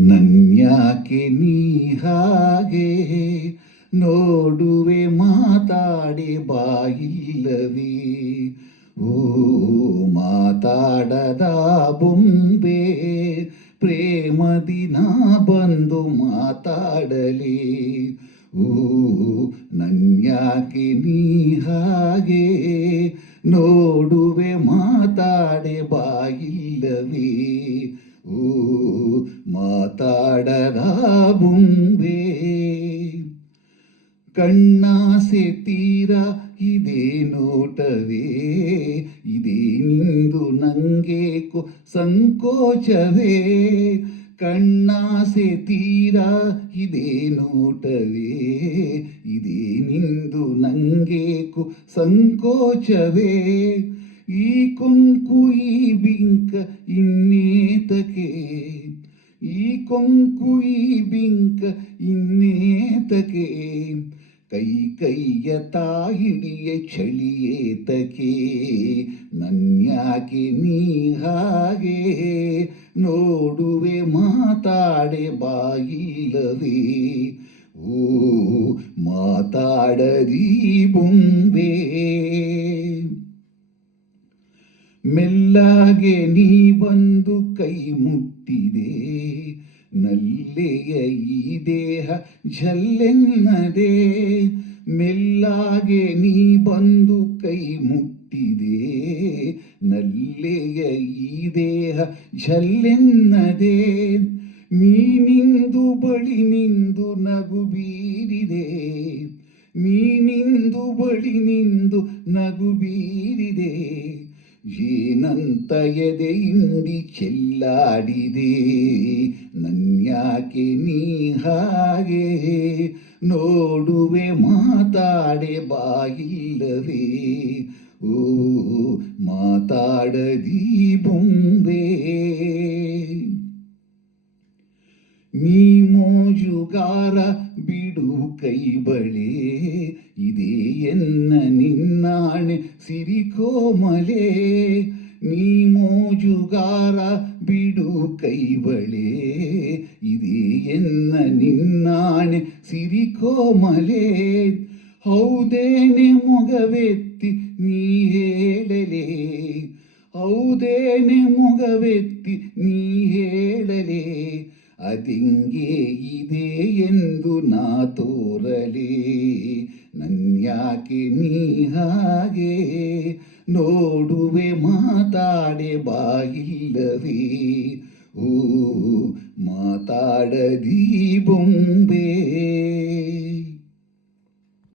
ನನ್ಯಾಕೆ ನೀ ಹಾಗೆ ನೋಡುವೆ ಮಾತಾಡಿ ಬಾಯಿಲ್ಲವೇ ಓ ಮಾತಾಡದ ಬೊಂಬೆ ಪ್ರೇಮದಿನ ಬಂದು ಮಾತಾಡಲಿ ಓ ನನ್ಯಾಕೆ ನೀ ಹಾಗೆ ನೋಡುವೆ ಮಾತಾಡೆ ಬಾಯಿಲ್ಲವೇ ಓ ಮಾತಾಡದ ಬೊಂಬೆ ಕಣ್ಣಾಸೆ ತೀರ ಇದೇ ನೋಟವೇ ಇದೇ ನಿಂದು ನಂಗೆ ಸಂಕೋಚವೇ ಕಣ್ಣಾಸೆ ತೀರ ಇದೇ ನೋಟವೇ ಇದೇ ನಿಂದು ನಂಗೆ ಸಂಕೋಚವೇ ಈ ಕೊಂಕು ಈ ಬಿಂಕ ಇನ್ನೇತಕೆ ಈ ಕೊಂಕು ಈ ಬಿಂಕ ಇನ್ನೇತಕೆ ಕೈ ಕೈಯ ತಾಯಿಡಿಯ ಚಳಿಯೇತಕೆ ನನ್ಯಾಕೆ ನೀ ಹಾಗೆ ನೋಡುವೆ ಮಾತಾಡೆ ಬಾಯಿಲ್ಲವೇ ಓ ಮಾತಾಡದಿ ಬೊಂಬೆ ಮೆಲ್ಲಗೆ ನೀ ಬಂದು ಕೈ ಮುಟ್ಟಿದೆ ನಲ್ಲೆಯ ಈ ದೇಹ ಝಲ್ಲೆನ್ನದೆ ಮೆಲ್ಲಗೆ ನೀ ಬಂದು ಕೈ ಮುಟ್ಟಿದೆ ನಲ್ಲೆಯ ಈ ದೇಹ ಝಲ್ಲೆನ್ನದೆ ನೀನಿಂದು ಬಳಿ ನಿಂದು ನಗು ಬೀರಿದೆ ನೀನಿಂದು ಬಳಿ ನಿಂದು ನಗು ಬೀರಿದೆ ಏನಂತ ಎದೆಯಿಂದಿ ಚೆಲ್ಲಾಡಿದೆ ನನ್ಯಾಕೆ ನೀ ಹಾಗೆ ನೋಡುವೆ ಮಾತಾಡೆ ಬಾಯಿಲ್ಲವೇ ಓ ಮಾತಾಡದಿ ಬೊಂಬೆ ನೀ ಮೋಜುಗಾರ ಬಿಡು ಕೈ ಬಳೆ ಇದೇ ಎನ್ನ ನಿನ್ನಾಣೆ ಸಿರಿಕೋಮಲೆ ನೀ ಮೋಜುಗಾರ ಬಿಡು ಕೈ ಬಳೆ ಇದೇ ಎನ್ನ ನಿನ್ನಾಣೆ ಸಿರಿಕೋಮಲೆ ಹೌದೇನೆ ಮೊಗವೆತ್ತಿ ನೀ ಹೇಳಲೆ ಹೌದೇನೆ ಮೊಗವೆತ್ತಿ ನೀ ಹೇಳಲೆ ಅದಿಂಗೆ ಇದೆ ಎಂದು ನಾ ತೋರಲಿ ನನ್ಯಾಕೆ ನೀ ಹಾಗೆ ನೋಡುವೆ ಮಾತಾಡೆ ಬಾಯಿಲ್ಲವೇ ಓ ಮಾತಾಡದಿ ಬೊಂಬೆ